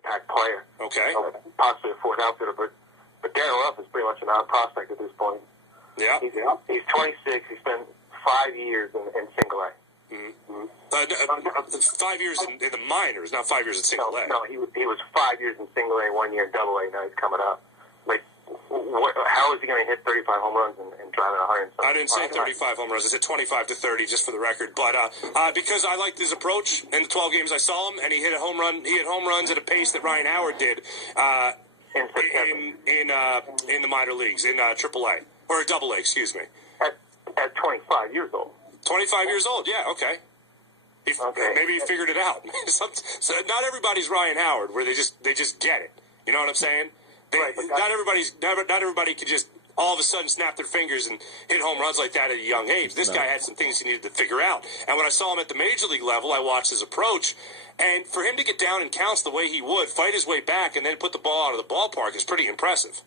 impact player. Okay. Possibly a fourth outfielder, but Darren Ruff is pretty much a non-prospect at this point. Yeah. He's 26. He spent 5 years in single A. Mm-hmm. 5 years in the minors, not 5 years in single A. No, he was 5 years in single A, 1 year in double A. Now he's coming up. Like, how is he going to hit 35 home runs and drive in 100? I didn't say 35 home runs. I said 25 to 30, just for the record. But because I liked his approach in the 12 games I saw him, and he hit a home run. He hit home runs at a pace that Ryan Howard did in the minor leagues, in AAA or Double A, excuse me. At 25 years old. 25 years old, yeah, okay. Maybe he figured it out. So not everybody's Ryan Howard, where they just get it. You know what I'm saying? Not everybody could just all of a sudden snap their fingers and hit home runs like that at a young age. This guy had some things he needed to figure out. And when I saw him at the major league level, I watched his approach. And for him to get down in counts the way he would, fight his way back, and then put the ball out of the ballpark is pretty impressive.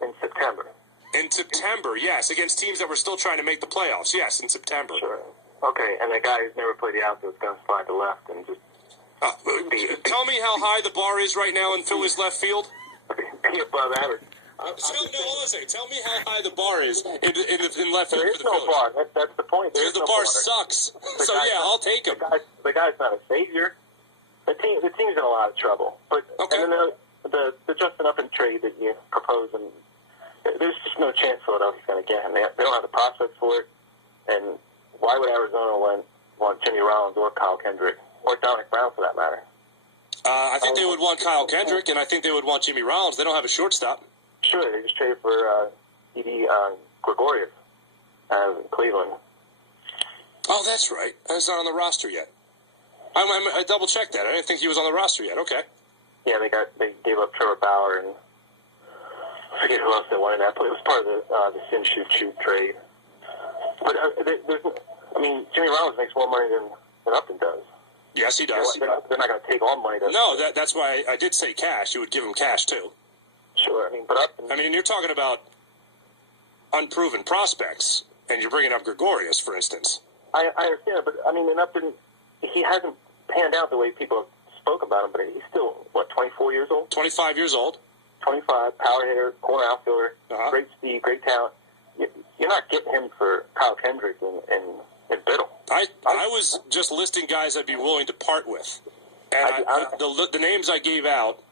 In September. In September, yes, against teams that were still trying to make the playoffs. Yes, in September. Sure. Okay, and the guy who's never played the outfield is going to slide to left and just... Tell me how high the bar is right now in Philly's left field. Be above average. Hold on a second. Tell me how high the bar is in left field for the Phillies. There is no bar. That's the point. The bar sucks. So, yeah, I'll take him. The guy's not a savior. The team's in a lot of trouble. But and then the Justin Upton trade that you proposed, and there's just no chance Philadelphia's going to get him. They don't have the prospects for it. And why would Arizona want Jimmy Rollins or Kyle Kendrick or Dominic Brown for that matter? I think they would want Kyle Kendrick, and I think they would want Jimmy Rollins. They don't have a shortstop. Sure, they just traded for Didi Gregorius out of Cleveland. Oh, that's right. He's not on the roster yet. I double-checked that. I didn't think he was on the roster yet. Okay. Yeah, they gave up Trevor Bauer, and I forget who else they wanted that, but it was part of the Sin Shoot trade. But, Jimmy Rollins makes more money than Upton does. Yes, he does. They're not going to take all money. No, that's why I did say cash. You would give him cash, too. Sure. But Upton... you're talking about unproven prospects, and you're bringing up Gregorius, for instance. I understand, but, and Upton, he hasn't panned out the way people have spoke about him, but he's still, 24 years old? 25 years old. 25, power hitter, corner outfielder, great speed, great talent. You're not getting him for Kyle Kendrick and Biddle. I was just listing guys I'd be willing to part with. And the names I gave out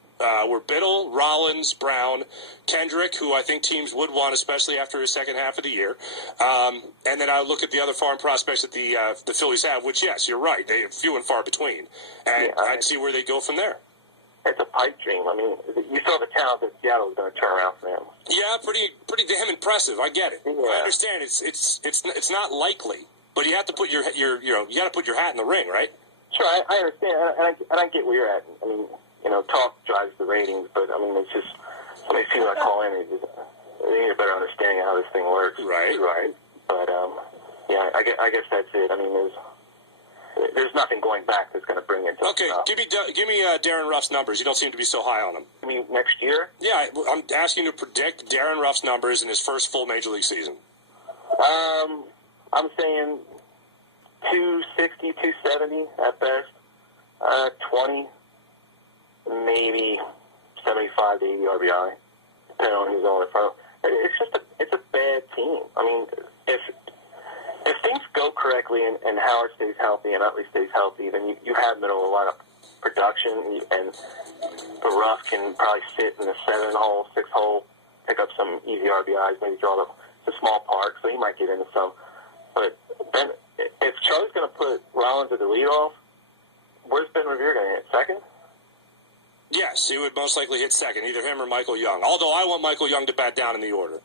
were Biddle, Rollins, Brown, Kendrick, who I think teams would want, especially after his second half of the year. And then I look at the other farm prospects that the Phillies have, which, yes, you're right, they have few and far between. And I'd see where they go from there. It's a pipe dream. You saw the talent that Seattle was going to turn around for him. Yeah, pretty damn impressive. I get it. Yeah. I understand. It's not likely, but you have to put you got to put your hat in the ring, right? Sure, I understand, and I get where you're at. Talk drives the ratings, but it's just when they see what I call in, they need a better understanding of how this thing works. Right. But I guess that's it. There's nothing going back that's going to bring it to Okay, give me Darren Ruff's numbers. You don't seem to be so high on him. I mean, next year? Yeah, I'm asking you to predict Darren Ruff's numbers in his first full Major League season. I'm saying 260, 270 at best. 20, maybe 75 to 80 RBI, depending on who's on the front. It's a bad team. If things go correctly and Howard stays healthy and Utley stays healthy, then you have middle of a lineup production, and the Ruff can probably sit in the 7-hole, 6-hole, pick up some easy RBIs, maybe draw the small park, so he might get into some. But then if Charlie's going to put Rollins at the leadoff, where's Ben Revere going to hit? Second? Yes, he would most likely hit second, either him or Michael Young. Although I want Michael Young to bat down in the order.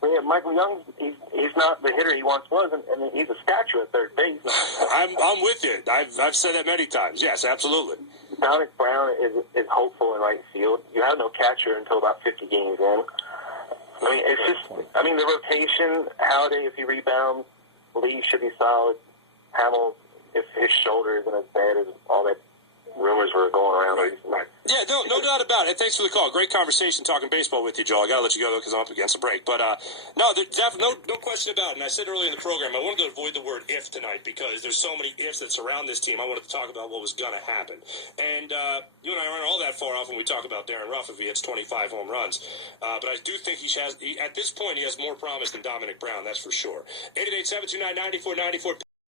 Well, yeah, Michael Young, he's not the hitter he once was, and he's a statue at third base. I'm with you. I've said that many times. Yes, absolutely. Dominic Brown is hopeful in right field. You have no catcher until about 50 games in. It's just, the rotation, Halladay, if he rebounds, Lee should be solid. Hamill, if his shoulder isn't as bad as all that rumors were going around. Right. Yeah, no doubt about it. Thanks for the call. Great conversation talking baseball with you, Joe. I got to let you go because I'm up against a break. But no question about it. And I said earlier in the program, I wanted to avoid the word if tonight because there's so many ifs that surround this team. I wanted to talk about what was going to happen. And you and I aren't all that far off when we talk about Darren Ruff if he hits 25 home runs. But I do think at this point, he has more promise than Dominic Brown. That's for sure. 888-729-9494.